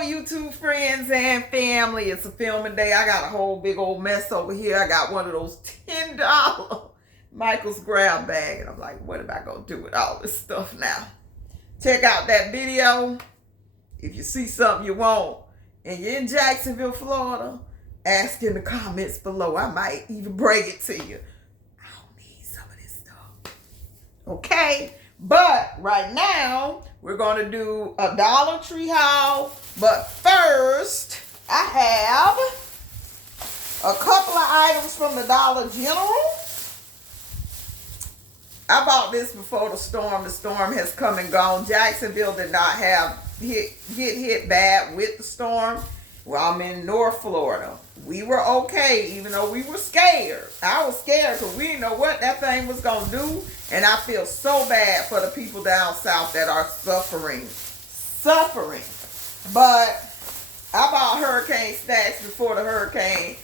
Hello, YouTube friends and family. It's a filming day. I got a whole big old mess over here. I got one of those $10 Michael's grab bag. And I'm like, what am I going to do with all this stuff now? Check out that video. If you see something you want and you're in Jacksonville, Florida, ask in the comments below. I might even bring it to you. I don't need some of this stuff. Okay? But right now, we're going to do a Dollar Tree haul. But first, I have a couple of items from the Dollar General. I bought this before the storm. The storm has come and gone. Jacksonville did not get hit bad with the storm. Well, I'm in North Florida. We were okay, even though we were scared. I was scared because we didn't know what that thing was going to do. And I feel so bad for the people down south that are suffering. But I bought hurricane snacks before the hurricane.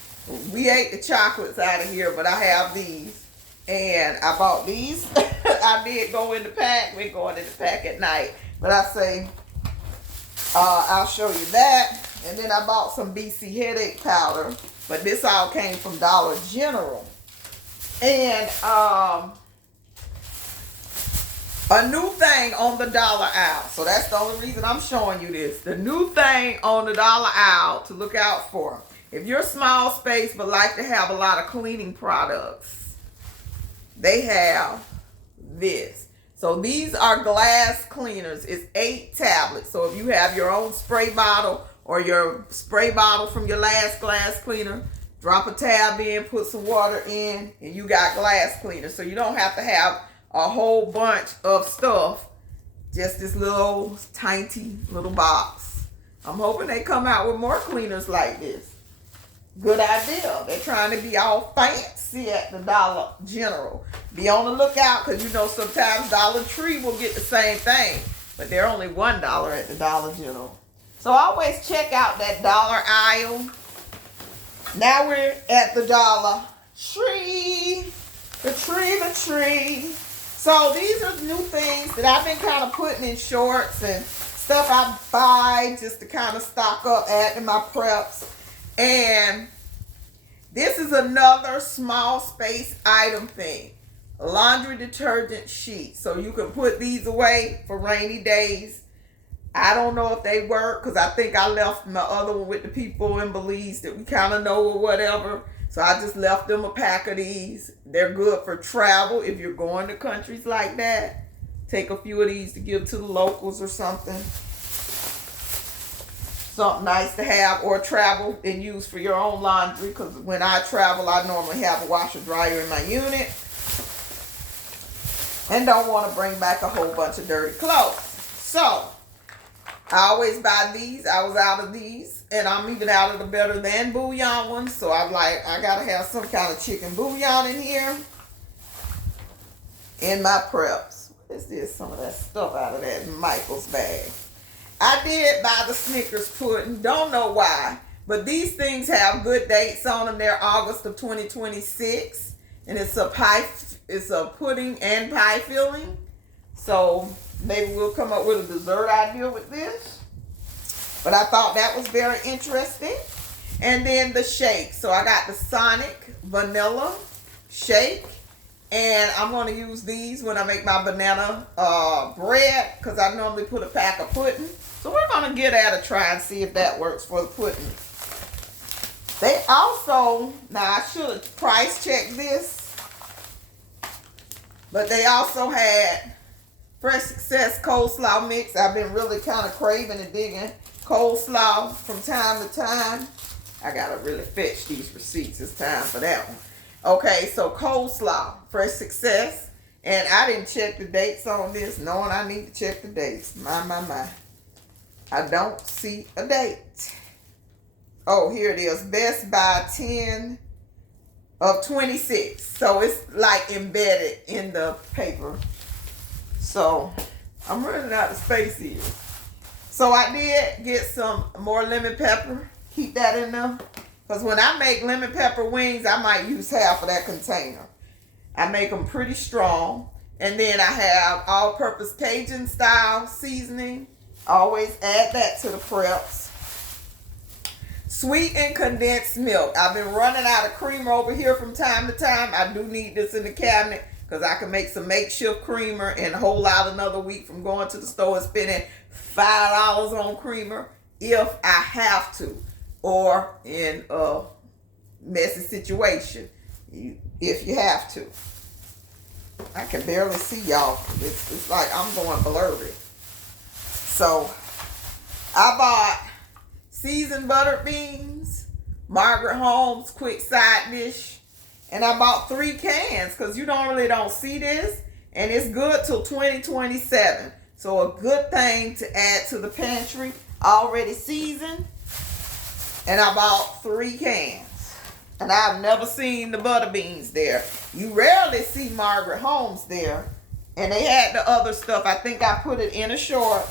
We ate the chocolates out of here, but I have these. And I bought these. I did go in the pack. We're going in the pack at night. But I say, I'll show you that. And then I bought some BC headache powder. But this all came from Dollar General. And a new thing on the dollar aisle. So that's the only reason I'm showing you this. The new thing on the dollar aisle to look out for. If you're small space but like to have a lot of cleaning products, they have this. So these are glass cleaners. It's 8 tablets. So if you have your own spray bottle or your spray bottle from your last glass cleaner, drop a tab in, put some water in, and you got glass cleaner. So you don't have to have a whole bunch of stuff. Just this little tiny little box. I'm hoping they come out with more cleaners like this. Good idea. They're trying to be all fancy at the Dollar General. Be on the lookout because you know sometimes Dollar Tree will get the same thing. But they're only $1 at the Dollar General. So always check out that dollar aisle. Now we're at the Dollar Tree. The tree. So these are new things that I've been kind of putting in shorts and stuff I buy just to kind of stock up, add to my preps. And this is another small space item thing. Laundry detergent sheets. So you can put these away for rainy days. I don't know if they work because I think I left my other one with the people in Belize that we kind of know or whatever. So I just left them a pack of these. They're good for travel if you're going to countries like that. Take a few of these to give to the locals or something. Something nice to have, or travel and use for your own laundry, because when I travel, I normally have a washer dryer in my unit and don't want to bring back a whole bunch of dirty clothes. So I always buy these. I was out of these, and I'm even out of the better than bouillon ones. So I'm like, I gotta have some kind of chicken bouillon in here in my preps. What is this? Some of that stuff out of that Michael's bag. I did buy the Snickers pudding. Don't know why. But these things have good dates on them. They're August of 2026. And it's a pudding and pie filling. So maybe we'll come up with a dessert idea with this. But I thought that was very interesting. And then the shake. So I got the Sonic Vanilla Shake. And I'm going to use these when I make my banana bread, because I normally put a pack of pudding. So we're going to give that a try and see if that works for the pudding. They also, now I should have price checked this, but they also had Fresh Success coleslaw mix. I've been really kind of craving and digging coleslaw from time to time. I got to really fetch these receipts. It's time for that one. Okay, so coleslaw, Fresh Success. And I didn't check the dates on this, knowing I need to check the dates. My. I don't see a date. Oh, here it is. Best by 10 of 26. So it's like embedded in the paper. So I'm running out of space here. So I did get some more lemon pepper. Keep that in there. Because when I make lemon pepper wings, I might use half of that container. I make them pretty strong. And then I have all-purpose Cajun style seasoning. Always add that to the preps. Sweetened condensed milk. I've been running out of creamer over here from time to time. I do need this in the cabinet because I can make some makeshift creamer and hold out another week from going to the store and spending $5 on creamer if I have to, or in a messy situation if you have to. I can barely see y'all. It's like I'm going blurry. So I bought seasoned buttered beans, Margaret Holmes quick side dish, and I bought 3 cans because you don't see this, and it's good till 2027. So a good thing to add to the pantry, already seasoned. And I bought 3 cans. And I've never seen the butter beans there. You rarely see Margaret Holmes there. And they had the other stuff. I think I put it in a short.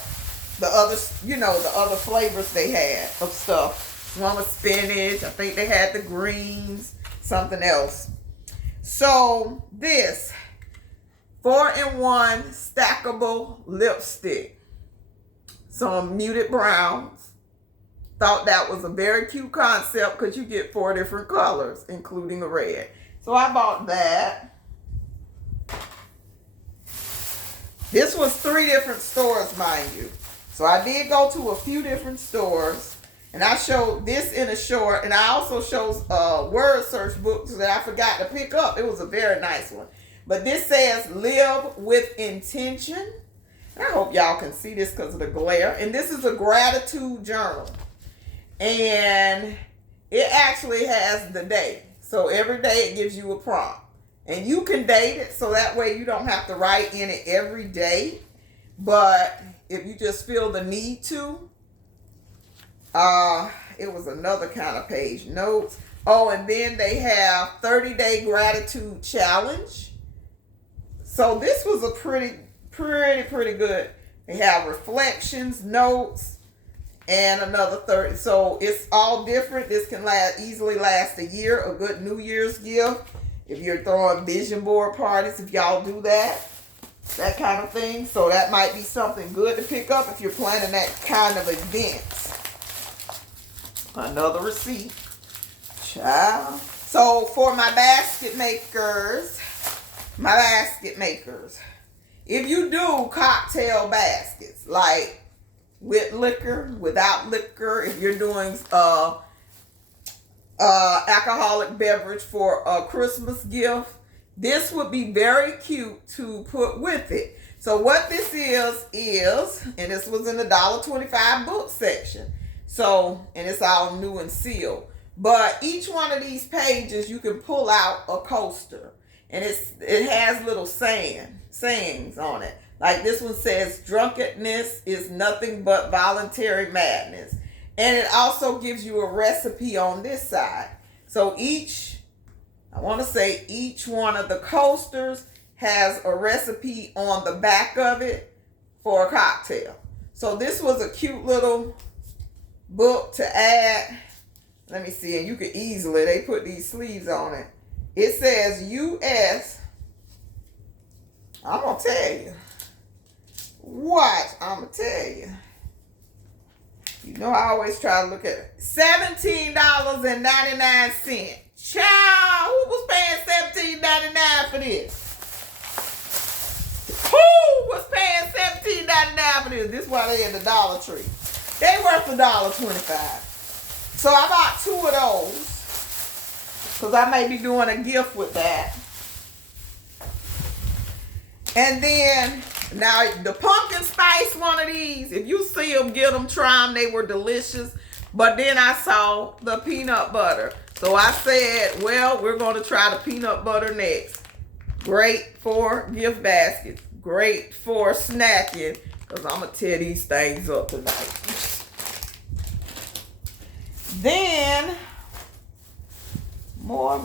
The other, the other flavors they had of stuff. One was spinach. I think they had the greens. Something else. So this 4-in-1 stackable lipstick. Some muted browns. Thought that was a very cute concept because you get 4 different colors, including a red. So I bought that. This was 3 different stores, mind you. So I did go to a few different stores. And I showed this in a short. And I also showed word search books that I forgot to pick up. It was a very nice one. But this says, live with intention. And I hope y'all can see this because of the glare. And this is a gratitude journal. And it actually has the day. So every day it gives you a prompt. And you can date it so that way you don't have to write in it every day. But if you just feel the need to, it was another kind of page. Notes. Oh, and then they have 30-day gratitude challenge. So this was a pretty good. They have reflections, notes, and another 30. So it's all different. This can easily last a year. A good New Year's gift. If you're throwing vision board parties, if y'all do that kind of thing. So that might be something good to pick up if you're planning that kind of event. Another receipt. Child. So for my basket makers, if you do cocktail baskets, like with liquor, without liquor, if you're doing alcoholic beverage for a Christmas gift, this would be very cute to put with it. So what this is, and this was in the $1.25 book section. So, and it's all new and sealed. But each one of these pages, you can pull out a coaster. And it has little sayings on it. Like this one says, drunkenness is nothing but voluntary madness. And it also gives you a recipe on this side. So each one of the coasters has a recipe on the back of it for a cocktail. So this was a cute little book to add. Let me see, and you can easily, they put these sleeves on it. It says U.S. I'm going to tell you. What? I'm going to tell you. You know I always try to look at it. $17.99. Child, who was paying $17.99 for this? Who was paying $17.99 for this? This is why they in the Dollar Tree. They worth $1.25. So I bought 2 of those. Because I may be doing a gift with that. And then, now the pumpkin spice one of these, if you see them, get them, try them. They were delicious. But then I saw the peanut butter. So I said, well, we're going to try the peanut butter next. Great for gift baskets. Great for snacking. Because I'm going to tear these things up tonight. Then, more.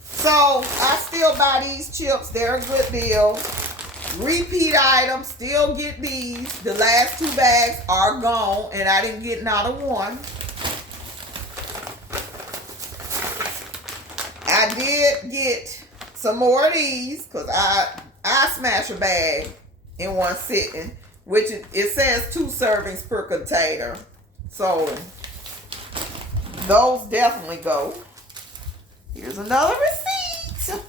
So, I still buy these chips. They're a good deal. Repeat items. Still get these. The last 2 bags are gone. And I didn't get not a one. I did get some more of these. Because I smash a bag in one sitting. Which it says 2 servings per container. So, those definitely go. Here's another receipt.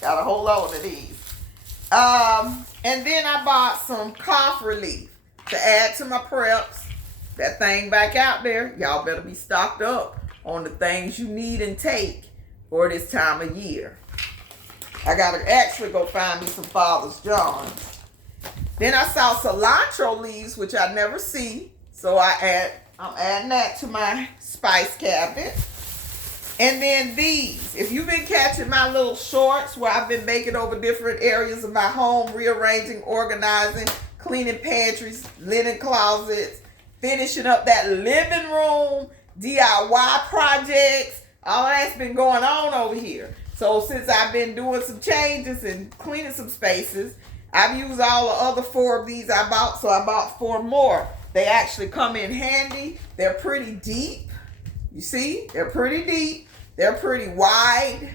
Got a whole load of these. And then I bought some cough relief to add to my preps. That thing back out there, y'all better be stocked up on the things you need and take for this time of year. I gotta actually go find me some Father's Johns. Then I saw cilantro leaves, which I never see, so I'm adding that to my spice cabinet. And then these, if you've been catching my little shorts where I've been making over different areas of my home, rearranging, organizing, cleaning pantries, linen closets, finishing up that living room, DIY projects, all that's been going on over here. So since I've been doing some changes and cleaning some spaces, I've used all the other 4 of these I bought, so I bought 4 more. They actually come in handy. They're pretty deep. You see, they're pretty deep. They're pretty wide,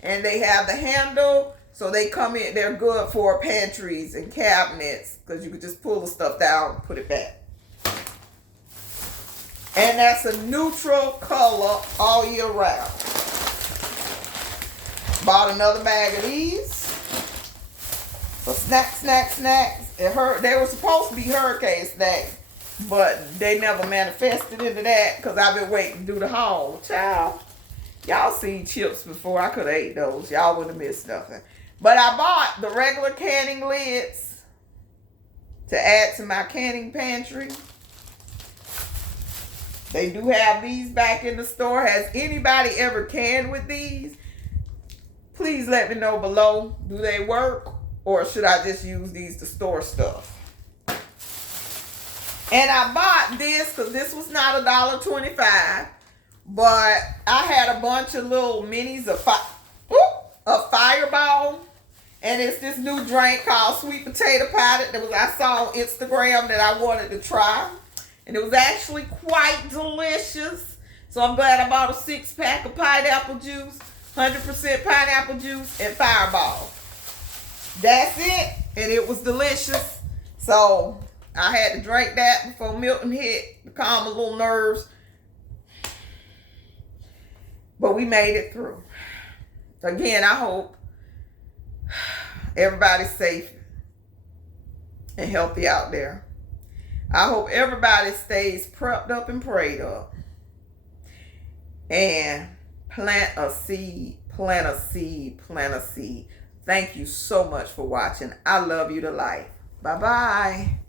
and they have the handle, so they come in. They're good for pantries and cabinets because you can just pull the stuff down and put it back. And that's a neutral color all year round. Bought another bag of these. So snacks. They were supposed to be hurricane snacks, but they never manifested into that because I've been waiting to do the haul. Child, y'all seen chips before. I could have ate those. Y'all wouldn't have missed nothing. But I bought the regular canning lids to add to my canning pantry. They do have these back in the store. Has anybody ever canned with these? Please let me know below. Do they work? Or should I just use these to store stuff? And I bought this because this was not $1.25. But I had a bunch of little minis of Fireball. And it's this new drink called Sweet Potato Pie that I saw on Instagram that I wanted to try. And it was actually quite delicious. So I'm glad I bought a 6-pack of pineapple juice, 100% pineapple juice, and Fireball. That's it. And it was delicious. So I had to drink that before Milton hit to calm my little nerves. But we made it through. Again, I hope everybody's safe and healthy out there. I hope everybody stays prepped up and prayed up. And plant a seed, plant a seed, plant a seed. Thank you so much for watching. I love you to life. Bye-bye.